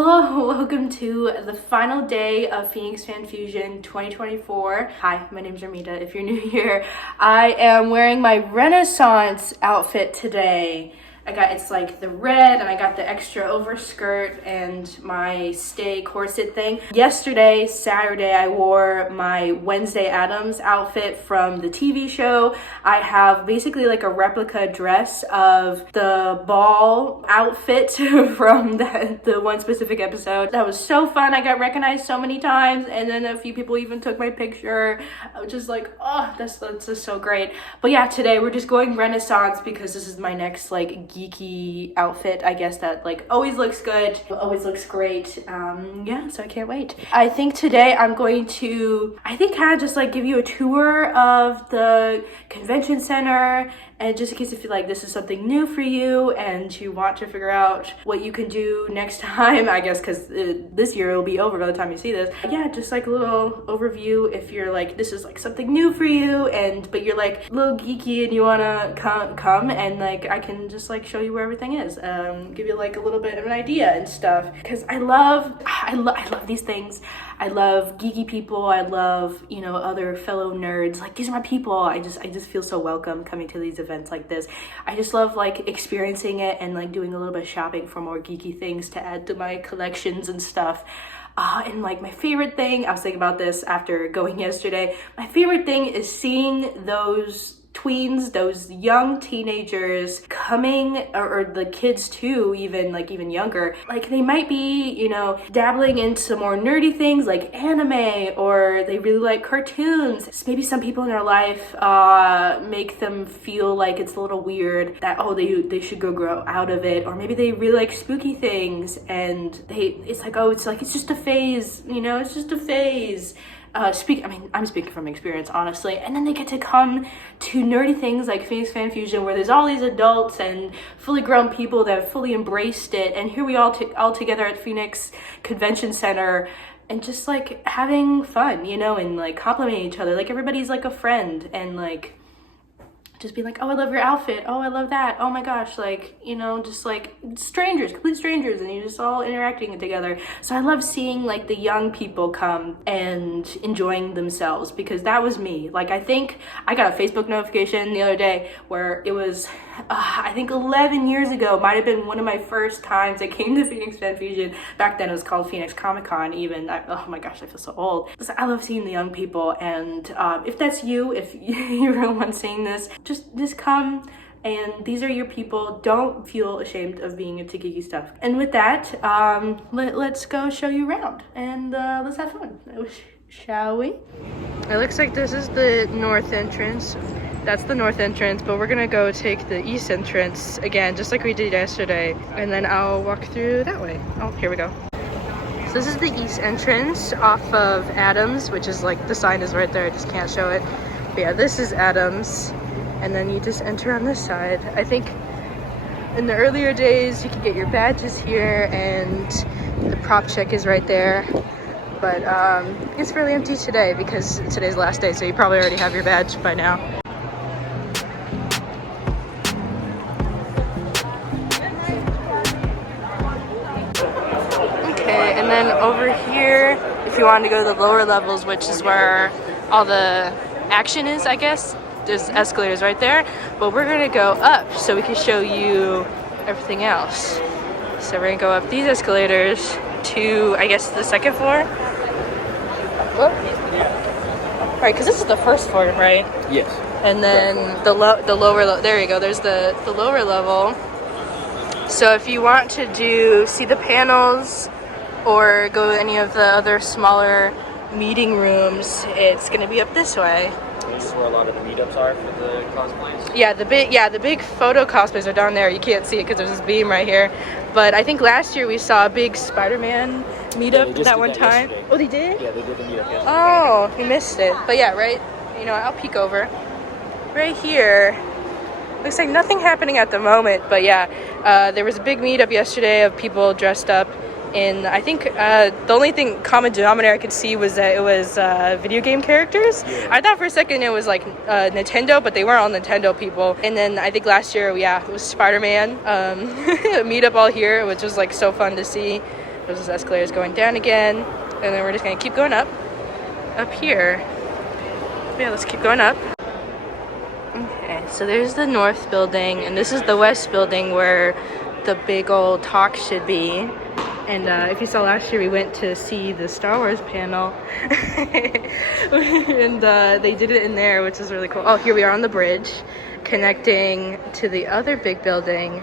Hello, welcome to the final day of Phoenix Fan Fusion 2024. Hi, my name's Ramita. If you're new here, I am wearing my Renaissance outfit today. It's like the red, and I got the extra overskirt and my stay corset thing. Yesterday, Saturday, I wore my Wednesday Addams outfit from the TV show. I have basically like a replica dress of the ball outfit from the one specific episode. That was so fun. I got recognized so many times, and then a few people even took my picture. I was just like, oh, that's just so great. But yeah, today we're just going Renaissance because this is my next like geeky outfit, I guess, that like always looks good, always looks great. Yeah, so I can't wait. I think today I'm going to, kind of just like give you a tour of the convention center, and just in case if you like this is something new for you and you want to figure out what you can do next time, I guess, because this year it'll be over by the time you see this. Yeah, just like a little overview if you're like, this is like something new for you, but you're like a little geeky and you want to come and like I can just like show you where everything is, give you like a little bit of an idea and stuff, because I love these things. I love geeky people. I love, other fellow nerds. Like, these are my people. I just feel so welcome coming to these events like this. I just love like experiencing it and like doing a little bit of shopping for more geeky things to add to my collections and stuff. And like my favorite thing, I was thinking about this after going yesterday, my favorite thing is seeing those tweens, those young teenagers coming, or the kids too, even younger, like they might be, dabbling into more nerdy things like anime, or they really like cartoons. Maybe some people in their life make them feel like it's a little weird that, they should go grow out of it, or maybe they really like spooky things and it's just a phase, it's just a phase. I'm speaking from experience, honestly. And then they get to come to nerdy things like Phoenix Fan Fusion, where there's all these adults and fully grown people that have fully embraced it. And here we all together at Phoenix Convention Center, and just like having fun, and like complimenting each other. Like everybody's like a friend, and like just being like, oh, I love your outfit. Oh, I love that. Oh my gosh. Like, just like strangers, complete strangers, and you're just all interacting together. So I love seeing like the young people come and enjoying themselves, because that was me. Like, I think I got a Facebook notification the other day where it was, I think 11 years ago, might have been one of my first times I came to Phoenix Fan Fusion. Back then it was called Phoenix Comic Con even. Oh my gosh, I feel so old. So I love seeing the young people, and if that's you, if you're the one seeing this, just come, and these are your people. Don't feel ashamed of being into geeky stuff. And with that, let's go show you around, and let's have fun, shall we? It looks like this is the north entrance. That's the north entrance, but we're gonna go take the east entrance again, just like we did yesterday, and then I'll walk through that way. Oh, here we go. So this is the east entrance off of Addams, which is like, the sign is right there, I just can't show it. But yeah, this is Addams. And then you just enter on this side. I think in the earlier days you could get your badges here, and the prop check is right there. But it's fairly empty today because today's the last day, so you probably already have your badge by now. Okay, and then over here, if you want to go to the lower levels, which is where all the action is, I guess, there's escalators right there, but we're gonna go up so we can show you everything else. So we're gonna go up these escalators to, I guess, the second floor. Whoop. Right, because this is the first floor, right? Yes. And then the lower, there you go, there's the lower level. So if you want to see the panels or go to any of the other smaller meeting rooms, it's gonna be up this way. This is where a lot of the meetups are for the cosplays. Yeah, the big photo cosplays are down there. You can't see it because there's this beam right here. But I think last year we saw a big Spider-Man meetup that one time. Yesterday. Oh, they did? Yeah, they did the meetup yesterday. Oh, we missed it. But yeah, right. I'll peek over. Right here. Looks like nothing happening at the moment. But yeah, there was a big meetup yesterday of people dressed up in, I think the only common denominator I could see was that it was video game characters. Yeah. I thought for a second it was like Nintendo, but they weren't all Nintendo people. And then I think last year, it was Spider-Man. A meetup all here, which was like so fun to see. There's this escalators going down again, and then we're just gonna keep going up here. Yeah, let's keep going up. Okay, so there's the north building, and this is the west building where the big old talk should be. And if you saw last year, we went to see the Star Wars panel, and they did it in there, which is really cool. Oh, here we are on the bridge, connecting to the other big building.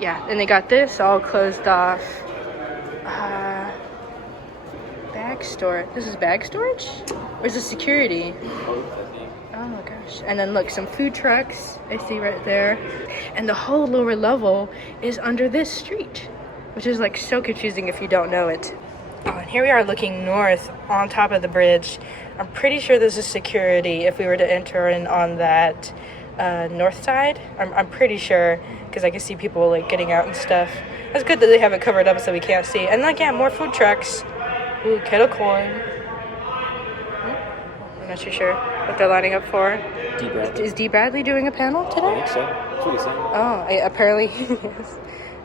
Yeah, and they got this all closed off. Bag store. This is bag storage? Or is this security? Oh my gosh. And then look, some food trucks I see right there. And the whole lower level is under this street, which is like so confusing if you don't know it. Oh, and here we are looking north on top of the bridge. I'm pretty sure this is security if we were to enter in on that north side. I'm pretty sure, because I can see people like getting out and stuff. It's good that they have it covered up so we can't see. And like, yeah, more food trucks. Ooh, kettle corn. I'm not too sure what they're lining up for. D. Bradley. Is D. Bradley doing a panel today? I think so. That's what he's saying. Oh, apparently he is.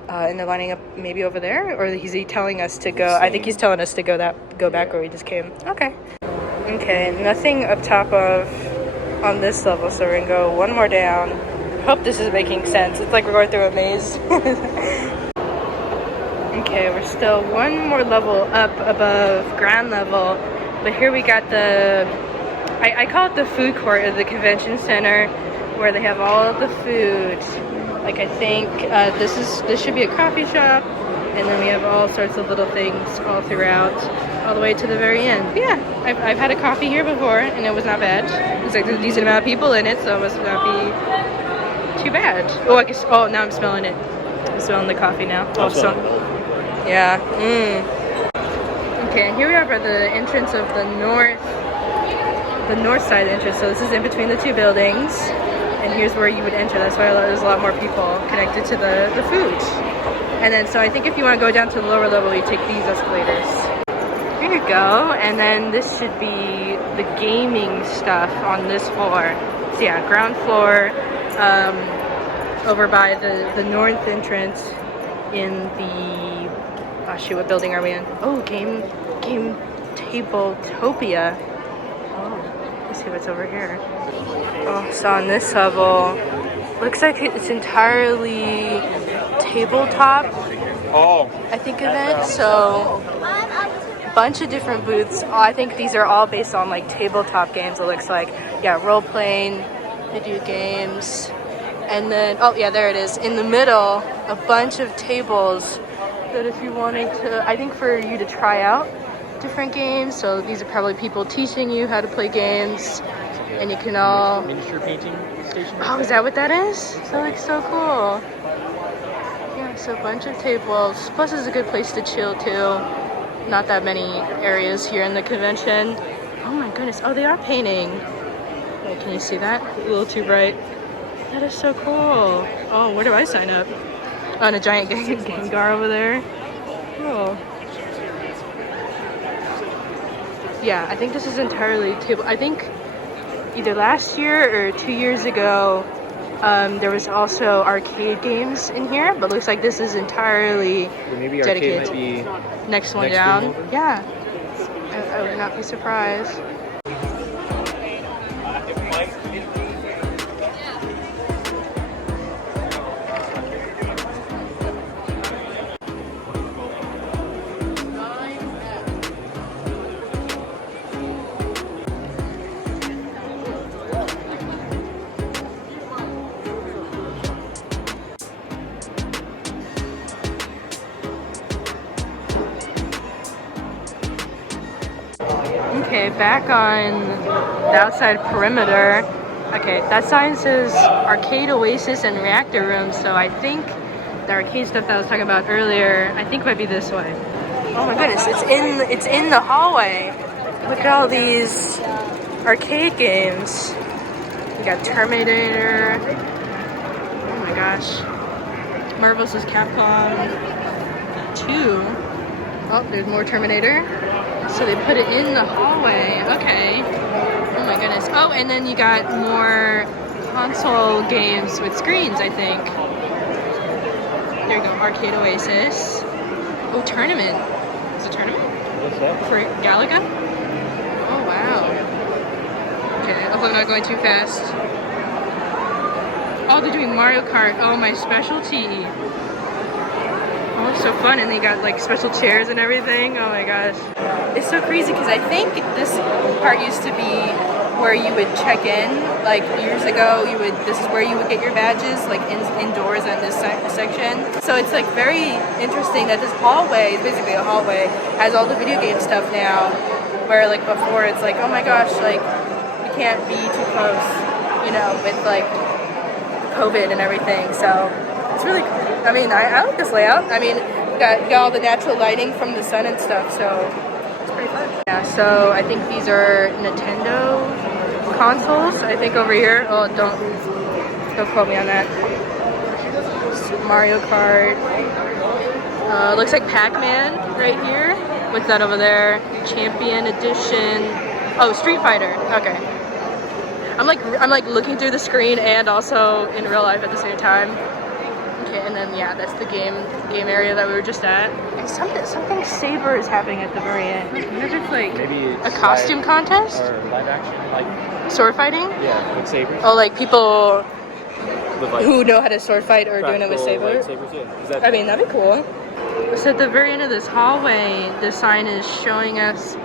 And they're lining up maybe over there? Or is he telling us to go? I think he's telling us to go back where we just came. Okay. Okay, nothing up top on this level, so we're gonna go one more down. Hope this is making sense. It's like we're going through a maze. Okay, we're still one more level up above ground level, but here we got I call it the food court of the convention center, where they have all of the food. Like, I think this should be a coffee shop, and then we have all sorts of little things all throughout, all the way to the very end. But yeah, I've had a coffee here before, and it was not bad. It's like there's a decent amount of people in it, so it must not be too bad. Oh, I guess. Oh, now I'm smelling it. I'm smelling the coffee now. Oh, so. Yeah. Okay, and here we are by the entrance of the north side entrance. So this is in between the two buildings, and here's where you would enter. That's why there's a lot more people connected to the food. And then, so I think if you want to go down to the lower level, you take these escalators. Here you go, and then this should be the gaming stuff on this floor. So yeah, ground floor, over by the north entrance in the, oh shoot, what building are we in? Oh, game Tabletopia. Oh, let's see what's over here. Oh, so on this level, looks like it's entirely tabletop. Oh. I think event, so a bunch of different booths. Oh, I think these are all based on like tabletop games, it looks like. Yeah, role playing, they do games. And then, oh yeah, there it is. In the middle, a bunch of tables that if you wanted to, I think for you to try out different games. So these are probably people teaching you how to play games, and you can all... Miniature painting station. Oh, is that what that is? That looks so cool. Yeah, so a bunch of tables. Plus it's a good place to chill too. Not that many areas here in the convention. Oh my goodness. Oh, they are painting. Oh, can you see that? A little too bright. That is so cool. Oh, where do I sign up? On a giant Gengar over there. Cool. Yeah, I think this is entirely table. I think either last year or 2 years ago, there was also arcade games in here, but looks like this is entirely Maybe dedicated. Arcade might be next one next down. room over? Yeah, I would not be surprised. Okay, back on the outside perimeter. Okay, that sign says Arcade Oasis and Reactor Room, so I think the arcade stuff that I was talking about earlier, I think might be this way. Oh my goodness, it's in the hallway. Look at all these arcade games. You got Terminator. Oh my gosh. Marvel vs. Capcom 2. Oh, there's more Terminator. So they put it in the hallway. Okay. Oh my goodness. Oh, and then you got more console games with screens, I think. There you go, Arcade Oasis. Oh, Tournament. What's that? For Galaga? Oh, wow. Okay, I hope I'm not going too fast. Oh, they're doing Mario Kart. Oh, my specialty. Oh, so fun. And they got like special chairs and everything. Oh my gosh. It's so crazy because I think this part used to be where you would check in. Like years ago, this is where you would get your badges, like indoors in this section. So it's like very interesting that this hallway, is basically a hallway, has all the video game stuff now. Where like before it's like, oh my gosh, like you can't be too close, you know, with like COVID and everything. So it's really cool. I mean, I like this layout. I mean, got all the natural lighting from the sun and stuff, so it's pretty fun. Yeah, so I think these are Nintendo consoles. I think over here. Oh, don't quote me on that. Mario Kart. Looks like Pac-Man right here. What's that over there? Champion Edition. Oh, Street Fighter. Okay. I'm like looking through the screen and also in real life at the same time. Okay, and then yeah, that's the game area that we were just at. And something Saber is happening at the very end. I wonder if it's like maybe a costume contest or live action, like sword fighting. Yeah, with sabers. Oh, like people with, like, who know how to sword fight or doing it with sabers. Yeah. I mean, that'd be cool. So at the very end of this hallway, the sign is showing us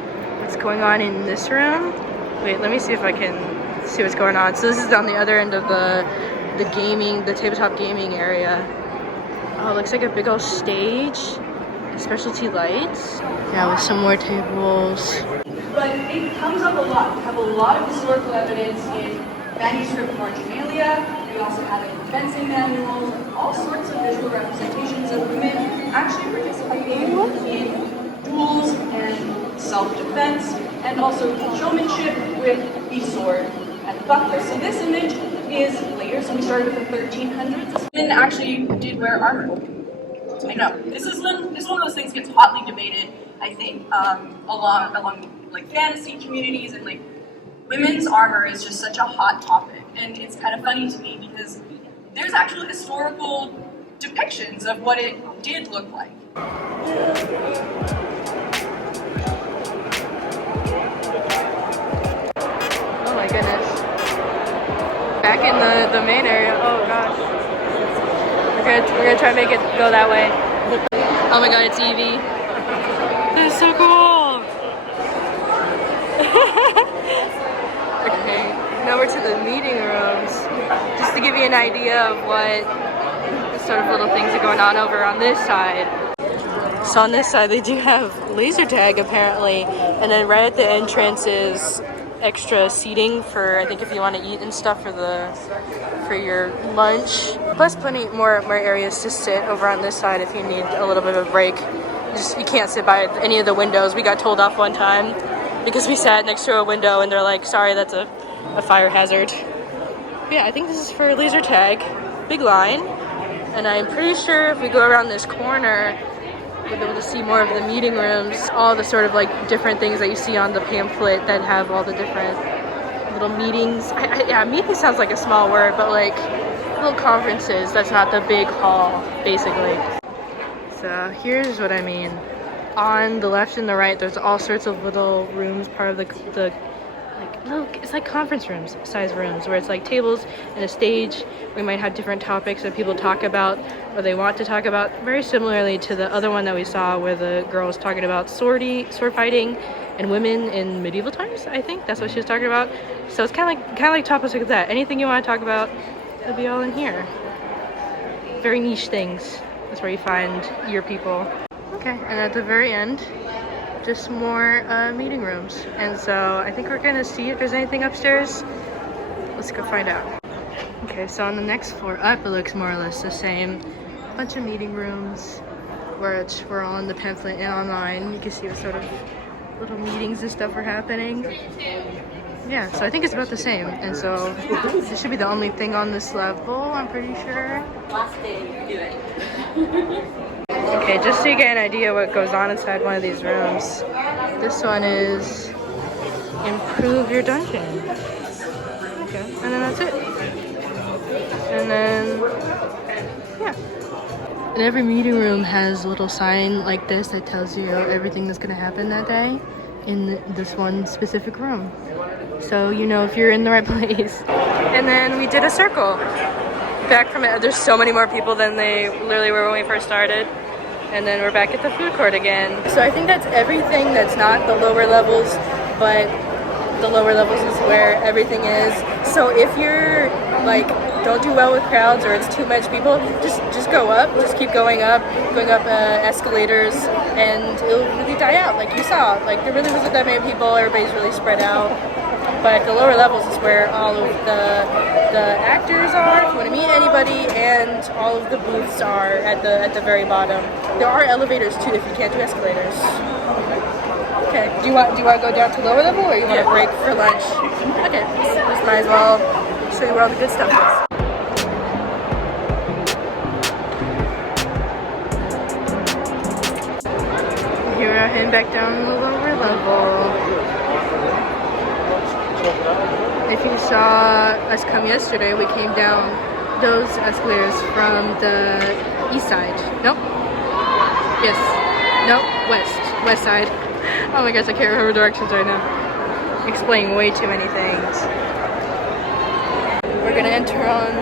what's going on in this room. Wait, let me see if I can see what's going on. So this is on the other end of the tabletop gaming area. Oh, it looks like a big old stage, specialty lights. Yeah, with some more tables. But it comes up a lot. We have a lot of historical evidence in manuscript marginalia. We also have it in fencing manuals, all sorts of visual representations of women actually participating in duels and self-defense, and also showmanship with the sword and buckler. So this image is later, so we started with the 1300s. Women actually did wear armor. I know, this is one of those things gets hotly debated, I think, along like fantasy communities, and like women's armor is just such a hot topic. And it's kind of funny to me because there's actual historical depictions of what it did look like. Oh my goodness. Back in the main area. Oh gosh. We're gonna try to make it go that way. Oh my god, it's Evie. This is so cool. Okay, now we're to the meeting rooms. Just to give you an idea of what sort of little things are going on over on this side. So on this side they do have laser tag apparently, and then right at the entrance is extra seating for, I think, if you want to eat and stuff for your lunch. Plus plenty more areas to sit over on this side if you need a little bit of a break. You can't sit by any of the windows. We got told off one time because we sat next to a window and they're like, sorry, that's a fire hazard. But yeah, I think this is for laser tag. Big line. And I'm pretty sure if we go around this corner, we'll be able to see more of the meeting rooms, all the sort of like different things that you see on the pamphlet that have all the different little meetings. Yeah, meeting sounds like a small word, but like little conferences. That's not the big hall, basically. So here's what I mean. On the left and the right, there's all sorts of little rooms, part of the like little, it's like conference rooms, size rooms, where it's like tables and a stage. We might have different topics that people talk about or they want to talk about, very similarly to the other one that we saw where the girl was talking about sword fighting and women in medieval times. I think that's what she was talking about. So it's kind of like topics like that. Anything you want to talk about, it'll be all in here. Very niche things. That's where you find your people. Okay, and at the very end, just more meeting rooms. And so I think we're gonna see if there's anything upstairs. Let's go find out. Okay, so on the next floor up, it looks more or less the same. Bunch of meeting rooms, which were all in the pamphlet and online. You can see what sort of little meetings and stuff are happening. Yeah, so I think it's about the same. And so this should be the only thing on this level, I'm pretty sure. Last day, you do it. Okay, just so you get an idea what goes on inside one of these rooms. This one is improve your dungeon. Okay, and then that's it. And then, yeah. And every meeting room has a little sign like this that tells you everything that's gonna happen that day in this one specific room. So you know if you're in the right place. And then we did a circle. Back from it, there's so many more people than they literally were when we first started. And then we're back at the food court again. So I think that's everything that's not the lower levels, but the lower levels is where everything is. So if you're like don't do well with crowds or it's too much people, just go up, just keep going up escalators, and it'll really die out. Like you saw, like there really wasn't that many people. Everybody's really spread out. But the lower levels is where all of the actors are, if you want to meet anybody, and all of the booths are at the very bottom. There are elevators too if you can't do escalators. Okay. Do you want to go down to lower level, or you want to break for lunch? Okay. Just might as well show you where all the good stuff is. Here we are heading back down the lower level. If you saw us come yesterday, we came down those escalators from the east side. Nope. Yes. Nope. West side. Oh my gosh, I can't remember directions right now. Explaining way too many things. We're gonna enter on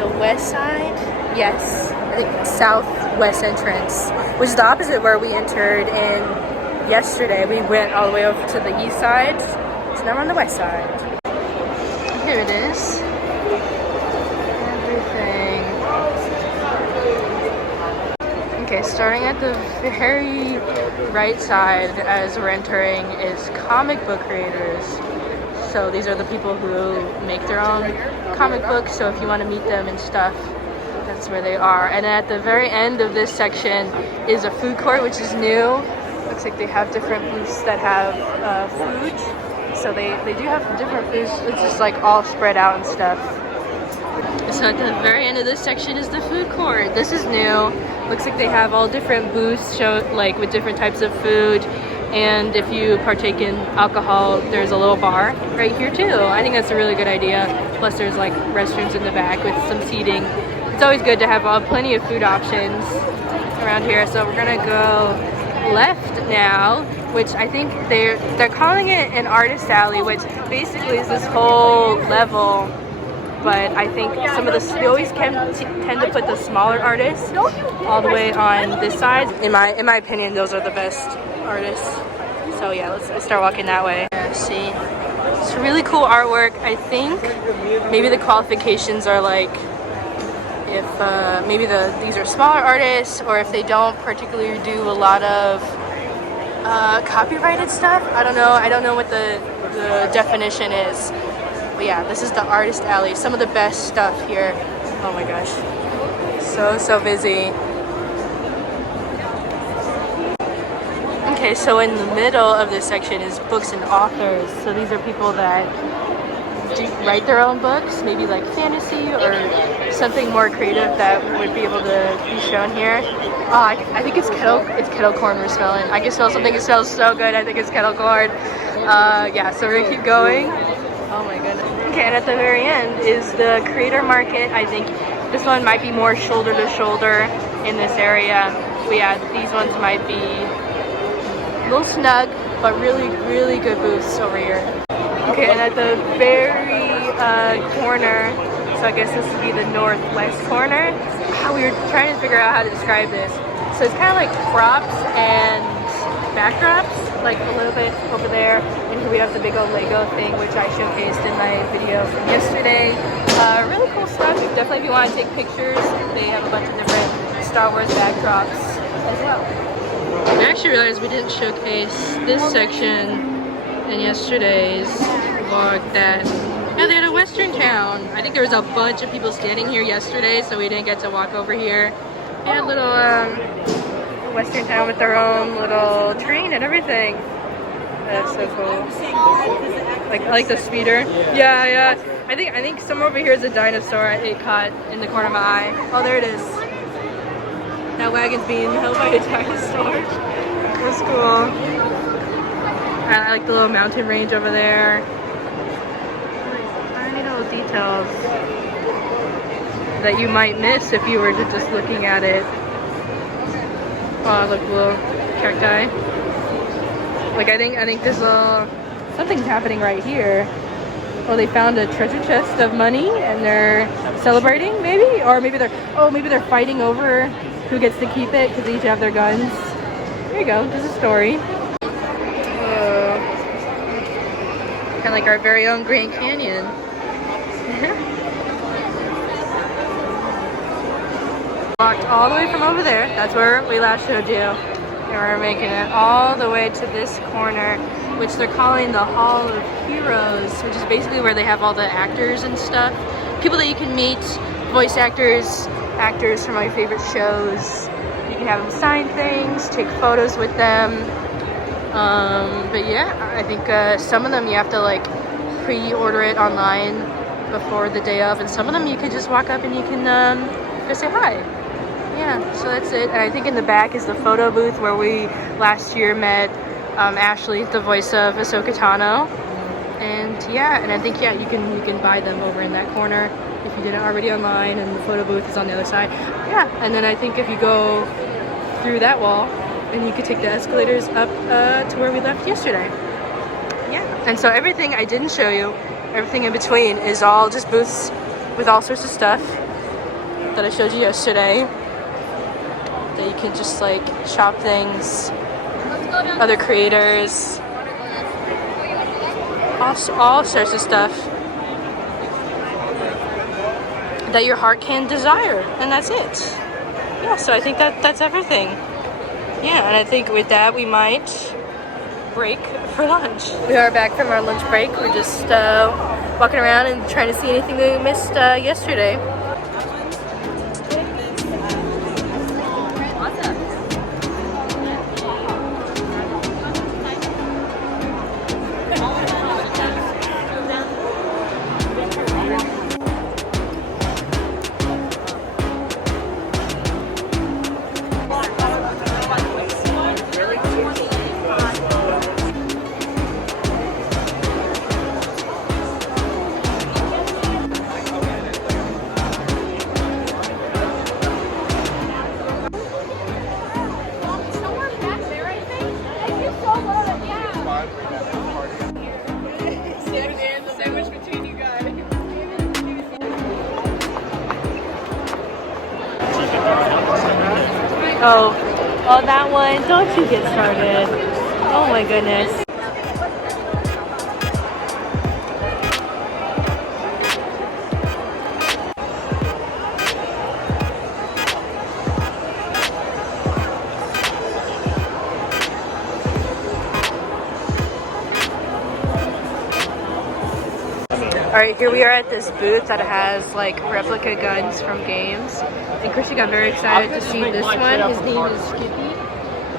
the west side. Yes. I think southwest entrance, which is the opposite where we entered in yesterday. We went all the way over to the east side. So now we're on the west side. Here it is. Everything. Okay, starting at the very right side as we're entering is comic book creators. So these are the people who make their own comic books. So if you want to meet them and stuff, that's where they are. And at the very end of this section is a food court, which is new. Looks like they have different booths that have food. So they do have different foods. It's just like all spread out and stuff. So at the very end of this section is the food court. This is new. Looks like they have all different booths like with different types of food. And if you partake in alcohol, there's a little bar right here too. I think that's a really good idea. Plus there's like restrooms in the back with some seating. It's always good to have plenty of food options around here. So we're gonna go left now, which I think they're calling it an artist alley, which basically is this whole level. But I think some of they always tend to put the smaller artists all the way on this side. In my opinion, those are the best artists. So yeah, let's start walking that way. Yeah, see, it's really cool artwork. I think maybe the qualifications are like if maybe these are smaller artists, or if they don't particularly do a lot of copyrighted stuff. I don't know what the definition is. But yeah, this is the artist alley. Some of the best stuff here. Oh my gosh, so busy. Okay, so in the middle of this section is books and authors. So these are people that write their own books, maybe like fantasy or something more creative that would be able to be shown here. Oh, I think it's kettle corn we're smelling. I can smell something that smells so good. I think it's kettle corn. Yeah, so we're gonna keep going. Oh my goodness. Okay, and at the very end is the creator market. I think this one might be more shoulder to shoulder in this area. But yeah, these ones might be a little snug, but really, really good booths over here. Okay, and at the very corner, so I guess this would be the northwest corner. We were trying to figure out how to describe this. So it's kind of like props and backdrops, like a little bit over there. And here we have the big old Lego thing, which I showcased in my video from yesterday. Really cool stuff. Definitely if you want to take pictures, they have a bunch of different Star Wars backdrops as well. I actually realized we didn't showcase this section in yesterday's vlog that they had a Western town. I think there was a bunch of people standing here yesterday, so we didn't get to walk over here. They had a little Western town with their own little train and everything. That's so cool. Like I like the speeder. Yeah. I think somewhere over here is a dinosaur it caught in the corner of my eye. Oh, there it is. That wagon's being held by a dinosaur. That's cool. I like the little mountain range over there. Tiny little details that you might miss if you were just looking at it Oh, look, little cacti. Like I think this something's happening right here. Well, they found a treasure chest of money and they're celebrating, maybe, or maybe they're fighting over who gets to keep it because they each have their guns. There you go. There's a story. Kind of like our very own Grand Canyon. Walked all the way from over there. That's where we last showed you. And we're making it all the way to this corner, which they're calling the Hall of Heroes, which is basically where they have all the actors and stuff. People that you can meet, voice actors, actors from my favorite shows. You can have them sign things, take photos with them. But yeah, I think some of them you have to like pre-order it online before the day of, and some of them you can just walk up and you can go say hi. Yeah, so that's it. And I think in the back is the photo booth where we last year met Ashley, the voice of Ahsoka Tano. And yeah, and I think you can buy them over in that corner if you didn't already online, and the photo booth is on the other side. Yeah, and then I think if you go through that wall, and you could take the escalators up to where we left yesterday. Yeah, and so everything I didn't show you, everything in between is all just booths with all sorts of stuff that I showed you yesterday. That you can just like shop things, other creators, all sorts of stuff that your heart can desire, and that's it. Yeah, so I think that's everything. Yeah, and I think with that we might break for lunch. We are back from our lunch break. We're just walking around and trying to see anything that we missed yesterday. Oh, that one. Don't you get started. Oh my goodness. Alright, here we are at this booth that has like replica guns from games. And Christian got very excited to see this one. His name is Skippy.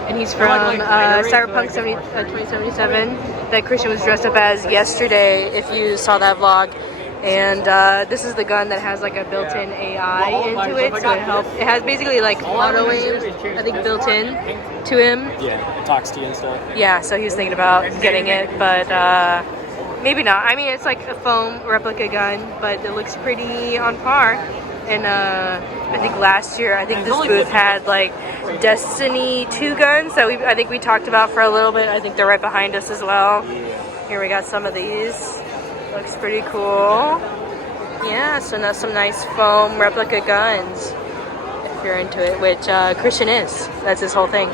And he's from Cyberpunk 2077 that Christian was dressed up as yesterday, if you saw that vlog. And this is the gun that has like a built-in AI into it, so it has basically like auto aim, I think, built in to him. Yeah, it talks to you and stuff. Yeah, so he was thinking about getting it, but maybe not. I mean, it's like a foam replica gun, but it looks pretty on par. And I think last year, this booth had like Destiny 2 guns that I think we talked about for a little bit. I think they're right behind us as well. Here we got some of these. Looks pretty cool. Yeah, so now some nice foam replica guns, if you're into it, which Christian is. That's his whole thing.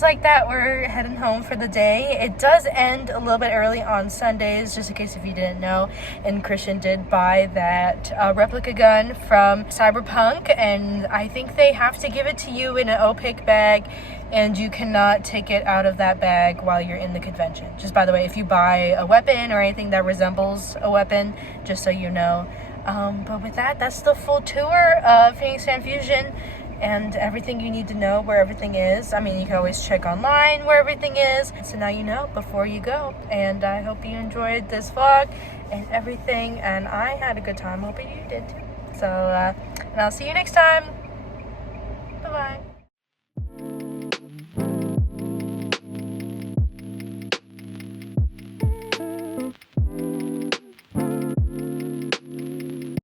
Like that, we're heading home for the day. It does end a little bit early on Sundays, just in case if you didn't know. And Christian did buy that replica gun from Cyberpunk, and I think they have to give it to you in an OPIC bag and you cannot take it out of that bag while you're in the convention. Just by the way, if you buy a weapon or anything that resembles a weapon, just so you know. But with that, that's the full tour of Phoenix Fan Fusion and everything you need to know where everything is. I mean, you can always check online where everything is. So now you know before you go. And I hope you enjoyed this vlog and everything. And I had a good time. Hoping you did too. So, and I'll see you next time. Bye-bye.